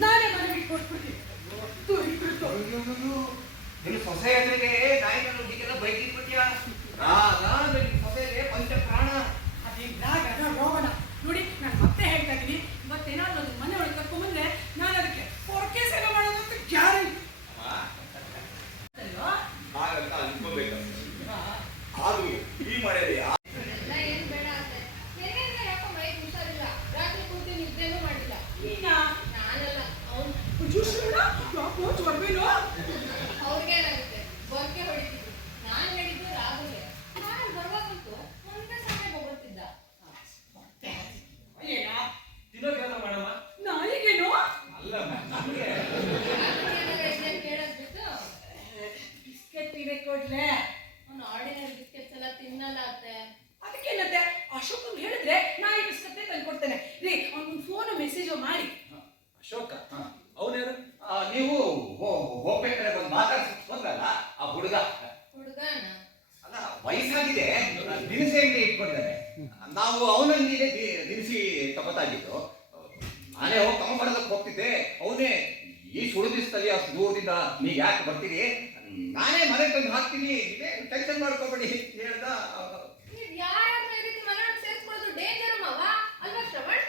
ನಾನೇ ಮನೆ ಬಿಟ್ಟು ಕೊಟ್ಬಿಡ್ತೀನಿ. ನಿನ್ನ ಸೊಸೆ ಎದುರಿಗೆ ನಾಯಿಗಳು ಹುಡುಗಿಗೆಲ್ಲ ಬೈದಿಟ್ಬಿಟ್ಯಾ? ನಿನ್ನ ಸೊಸೆಗೆ ಪಂಚ ಪ್ರಾಣ. ರೋಗನ ನೋಡಿ, ನಾನು ಮತ್ತೆ ಹೇಳ್ತಾ ಇದ್ದೀನಿ, ಇವತ್ತೇನಾದ್ರೂ ಒಂದು ಮನೆ ಒಳಗೆ ಕರ್ಕೊಂಡ್ಬಂದ್ರೆ ನಾನು ಅದಕ್ಕೆ ಪೊರಕೆ ಸೇವೆ ಮಾಡೋದು ಅಂತ ಗ್ಯಾರಂಟಿ. ಹಾಗಂತ ಅನ್ಕೋಬೇಕು. ಆದ್ರೂ ಈ ಮರ್ಯಾದೆ ಏನ್ ಬೇಡ ಅಂತೆ. ಯಾಕೋ ಮೈ ಹುಷಾರಿಲ್ಲ, ರಾತ್ರಿ ಕೂತಿ ನಿದ್ದೆನೂ ಮಾಡಿಲ್ಲ. ನಾನಲ್ಲ, ಅವ್ರಿಗೇನಾಗುತ್ತೆ, ಬೊರ್ಕೆ ಹೊಡಿತಿದ್ರು. ನಾನ್ ಹೇಳಿದ್ದು ರಾಹುಲ್ಗೆ. ನಾನು ಬರುವಾಗಂತೂ ಒಂದೇ ಸಮಯ ಹೋಗುತ್ತಿದ್ದ. ತಿನ್ನೋಕೆ ಮಾಡಮ್ಮ. ನಾಯಿಗೇನು ಅಲ್ಲ ನಮ್ಗೆ ಕೇಳಕ್ ಬಿಟ್ಟು ಬಿಸ್ಕೆಟ್ ಇದೆ ಕೊಡ್ಲೆ. ಅವ್ನು ಆರ್ಡಿನರಿ ಬಿಸ್ಕೆಟ್ಸ್ ಎಲ್ಲ ತಿನ್ನಲ್ಲ ಅತ್ತೆ. ಅದಕ್ಕೇನತ್ತೆ, ಅಶೋಕ್ ಹೇಳಿದ್ರೆ ನಾಯಿ ಬಿಸ್ಕೆಟ್ ತಂದು ಕೊಡ್ತೇನೆ ರೀ. ಅವ್ನಿಗೆ ಫೋನ್ ಮೆಸೇಜ್ ಮಾಡಿ. ಅಶೋಕ ಅವನ್ಯಾರು? ನೀವು ಹೋಗ್ಬೇಕಾದ್ರೆ ಬಂದು ಮಾತಾಡ್ಸಕ್ ಬಂದ್ರಲ್ಲ ಆ ಹುಡುಗನ ಅಲ್ಲ, ವಯಸ್ಸಾಗಿದೆ, ದಿನಸಿ ಅಂಗಡಿ ಇಟ್ಕೊಂಡಿದ್ದಾನೆ. ನಾವು ಅವನಂಗಡಿಗೆ ದಿನಸಿ ತಗೋತಾ ಇದ್ದಿದ್ದು. ನಾನೇ ಹೋಗಿ ತಗೊಂಡ್ಬರೋದಕ್ಕೆ ಹೋಗ್ತಿದ್ದೆ. ಅವನೇ ಈ ಸುಳು ದಿವಸದಲ್ಲಿ ಅಷ್ಟು ದೂರದಿಂದ ನೀವು ಯಾಕೆ ಬರ್ತೀರಿ, ನಾನೇ ಮನೆ ತಂದು ಹಾಕ್ತೀನಿ, ಟೆನ್ಷನ್ ಮಾಡ್ಕೋಬೇಡಿ ಹೇಳ್ದ. ಯಾರಾದ್ರೂ ಈ ರೀತಿ ಮನೆಯೊಳಗೆ ಸೇರಿಸ್ಕೊಳ್ಳೋದು ಡೇಂಜರ್ ಮಾವ ಅಲ್ವಾ ಶ್ರವಣ್?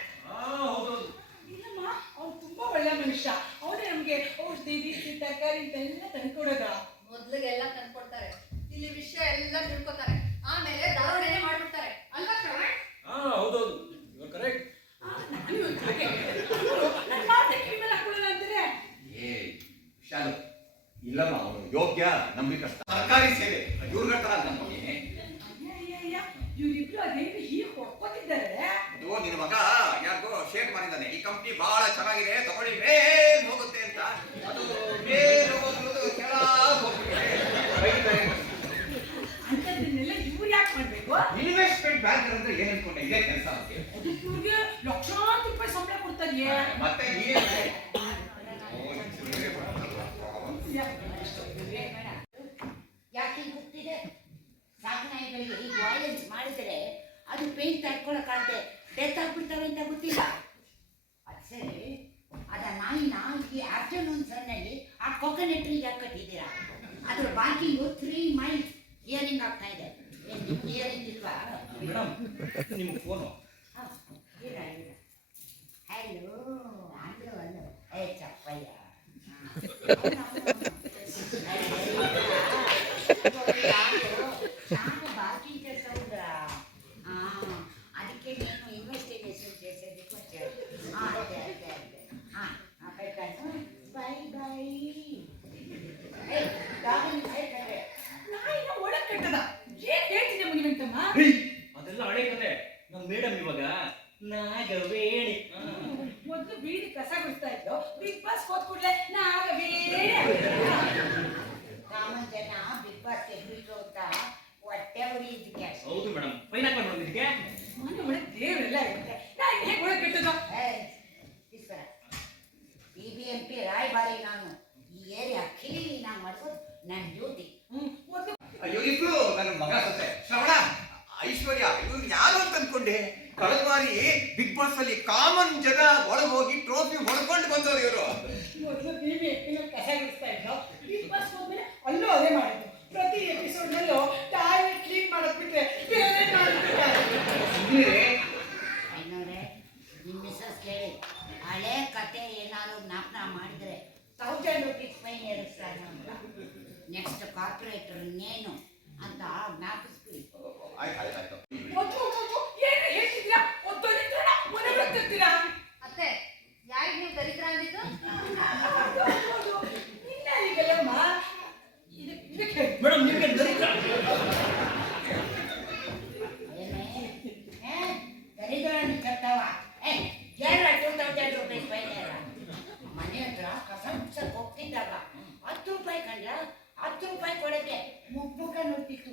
ಹೌದೌದು. ಇಲ್ಲಮ್ಮ, ಅವ್ನು ತುಂಬಾ ಒಳ್ಳೆ ಮನುಷ್ಯ. ಅವನೇ ನಮ್ಗೆ ಔಷಧಿ ದಿನಸಿ ತರಕಾರಿ ಇಂತೆಲ್ಲ ತಂದ್ಕೊಡೋದ. ಮೊದ್ಲಿಗೆಲ್ಲ ತಂದ್ಕೊಡ್ತಾರೆ, ಇಲ್ಲಿ ವಿಷಯ ಎಲ್ಲ ತಿಳ್ಕೊತಾರೆ, ಆಮೇಲೆ ದರೋಡೆನೆ ಮಾಡ್ಬಿಡ್ತಾರೆ ಅಲ್ವಾ ಶ್ರವಣ್? ಹೌದೌದು, ಕರೆಕ್ಟ್. ನಾನು ನನ್ನ ಮಾತೇ ಕಿವಿಮೇಲೆ ಹಾಕೊಳ್ಳೋಣ ಅಂತಾರೆ. ಶಾಲು ಇಲ್ಲಮ್ಮ, ಅವನು ಯೋಗ್ಯ, ನಂಬಿಕೆ. ಸರ್ಕಾರಿ ಸೇವೆ ಇವ್ರಿಗಟ್ಟ ನಮಗೆ. ಇವ್ರಿಬ್ರು ಅದೇನು ಹೀಗೆ ಹೊಡ್ಕೊತಿದ್ದಾರೆ. ಅದು ನಿನ್ನ ಮಗ ಯಾಕೋ ಶೇರ್ ಮಾಡಿದ್ದಾನೆ, ಈ ಕಂಪ್ನಿ ಬಹಳ ಚೆನ್ನಾಗಿದೆ, ತಗೊಳ್ಳಿ ಮೇಲ್ ಹೋಗುತ್ತೆ ಅಂತ. ಅದು ಮೇಲ್ ಹೋಗೋದು ಕೆಳ ಹೋಗ್ಬಿಟ್ಟಿದೆ. ಅಂತದನ್ನೆಲ್ಲ ಇವ್ರು ಯಾಕೆ ಮಾಡ್ಬೇಕು? ಇನ್ವೆಸ್ಟ್ಮೆಂಟ್ ಬ್ಯಾಂಕರ್ ಅಂದ್ರೆ ಏನ್ ಅನ್ಕೊಂಡೆ, ಇದೇ ಕೆಲಸ ಅವ್ರಿಗೆ. ಇವ್ರಿಗೆ ಲಕ್ಷಾಂತರ ರೂಪಾಯಿ ಸಂಬಳ ಕೊಡ್ತಾರೆ. ಮತ್ತೆ ಯಾಕೆ ಗೊತ್ತಿದೆ, ಸಾಕನಾಯಿಗಳಿಗೆ ಈಗ ವೈಲೆನ್ಸ್ ಮಾಡಿದರೆ ಅದು ಪೇನ್ ತಡ್ಕೊಳಕ್ಕಾಗದೆ ಡೆತ್ ಆಗ್ಬಿಡ್ತವೆ ಅಂತ ಗೊತ್ತಿಲ್ಲ. ಅದು ಸರಿ, ಅದ ನಾಯಿನ ಈ ಆಫ್ಟರ್ನೂನ್ ಸನ್ನಲ್ಲಿ ಆ ಕೊಕೊನೆಟ್ ಟ್ರೀಗೆ ಕಟ್ಟಿದ್ದೀರಾ. ಅದ್ರ ಬಾಕಿಂಗು 3 ಮೈಲ್ಸ್ ಹಿಯರಿಂಗ್ ಆಗ್ತಾ ಇದೆ. ನಿಮ್ಗೆ ಹಿಯರಿಂಗ್ ಇಲ್ವಾ? ನಿಮ್ಗೆ ಫೋನು. ಹಲೋ ಅಂದ್ರು ಅಲ್ಲೋ, ಚಪ್ಪಯ್ಯ ಬಾಕಿ ಸೌದ್ರ. ಅದಕ್ಕೆ ನೀನು ಇನ್ವೆಸ್ಟಿಗೇಷನ್ చేసేందుకు వచ్చాడు. ಅದೇ ಅದೇ ಅದೇ పెట్టాను. Bye bye. ನಾಯಿನ ಒಳಗ್ ಕಟ್ಟದ ಏನ್ ಹೇಳ್ತಿದ್ದೆ ಮುನಿವೆಂಕಮ್ಮ? ಅದೆಲ್ಲ ಹಳೆ ಕತೆ. ನಮ್ ಮೇಡಮ್ ಇವಾಗ ನಾಗವೇಣಿ. ಮೊದ್ಲು ಬೀಡಿ ಕಸ ಗುಡಿಸ್ತಾ ಇದ್ದು, ಬಿಗ್ ಬಾಸ್ ಹೋದ್ ಕೂಡ್ಲೆ ನಾಗವೇಣಿ. ಕಾಮನ್ ಜನ ಬಿಗ್ ಬಾಸ್ ಗೆದ್ಬಿಟ್ರು ಅಂತ ಹೊಟ್ಟೆ ಉರಿಯಿದ್ದಕ್ಕೆ. ಹೌದು ಮೇಡಮ್, ಪೈನಾಪಲ್ ಮೇಡಮ್ ಇದಕ್ಕೆ ಮನೆ ಒಳಗೆ ದೇವರೆಲ್ಲ ಇರುತ್ತೆ, ನಾಯಿ ಹೇಗೆ ಒಳಗೆ ಕಟ್ಟೋದು? ಈಶ್ವರ, BBMP ರಾಯಭಾರಿ ನಾನು. ಈ ಏರಿಯಾ ಕ್ಲೀನ್ ಆಗಿ ಮಾಡಿಸೋದು ನನ್ನ ಡ್ಯೂಟಿ. ಇವರಿಬ್ರು ನನ್ನ ಮಗ ಸೊಸೆ ಶ್ರವಣ, ಐಶ್ವರ್ಯ, ಇವ್ರು ಯಾರು ಅಂತ ಅನ್ಕೊಂಡೆ. ಕಳೆದ ಬಾರಿ ಬಿಗ್ ಬಾಸ್ ಅಲ್ಲಿ ಕಾಮನ್ ಜನ ಒಳಗೆ ಹೋಗಿ ಟ್ರೋಫಿ ಹೊಡ್ಕೊಂಡು ಬಂದವರು ಇವರು. ಮೊದಲು BBMP ಕಸ ಗುಡಿಸ್ತಾ ಇದ್ದು, ಬಿಗ್ ಬಾಸ್ ಹೋದ್ಮೇಲೆ ಅಲ್ಲೂ ಅದೇ ಮಾಡಿದ್ದು. ಪ್ರತಿ ಎಪಿಸೋಡ್ ನಲ್ಲೂ ಟಾಯ್ಲೆಟ್ ಕ್ಲೀನ್ ಮಾಡೋದ್ ಬಿಟ್ರೆ ಬೇರೆ ಮಾಡ್ಬಿಡ್ತಾರೆ. ಐನೋರೆ, ನಿಮ್ಮ ಮಿಸಸ್ ಕೇಳಿ, ಹಳೆ ಕತೆ ಏನಾದ್ರು ಜ್ಞಾಪನ ಮಾಡಿದ್ರೆ 1000 ರೂಪೀಸ್ ಫೈನ್ ಏರಿಸ್ತಾರೆ ಅಂತ. ನೆಕ್ಸ್ಟ್ ಕಾರ್ಪೊರೇಟರ್ ನೇನು ಅಂತ ಜ್ಞಾಪಿಸ್ಬಿಡಿ. ಆಯ್ತು. ಏನು ಹೇಳ್ತಿದ್ದೀರಾ? ಒತ್ತೊಳಿತೀರ ಮನೆ ಬರ್ತಿರ್ತೀರಾ? ಅತ್ತೆ, ಯಾರಿಗೆ ನೀವು ದರಿದ್ರ ಅಂದಿದ್ದು? ಇಲ್ಲ ಈಗಲ್ಲಮ್ಮ, ಇದಕ್ಕೆ ಮೇಡಮ್ ನಿಮ್ಗೆ ದರಿದ್ರ. ದರಿದ್ರನ್ನು ಕಟ್ಟವ. 2000 ರೂಪೀಸ್ ಫೈನ್ ಏರ. ಮನೆ ಹತ್ರ ಕಸ ಮುಗ್ಸಕ್ ಹೋಗ್ತಿದ್ದಾಗ 10 ರೂಪಾಯಿ ಕಂಡ್ಲ, 10 ರೂಪಾಯಿ ಕೊಡಕ್ಕೆ ಮುಖ ನೋಡ್ತಿತ್ತು.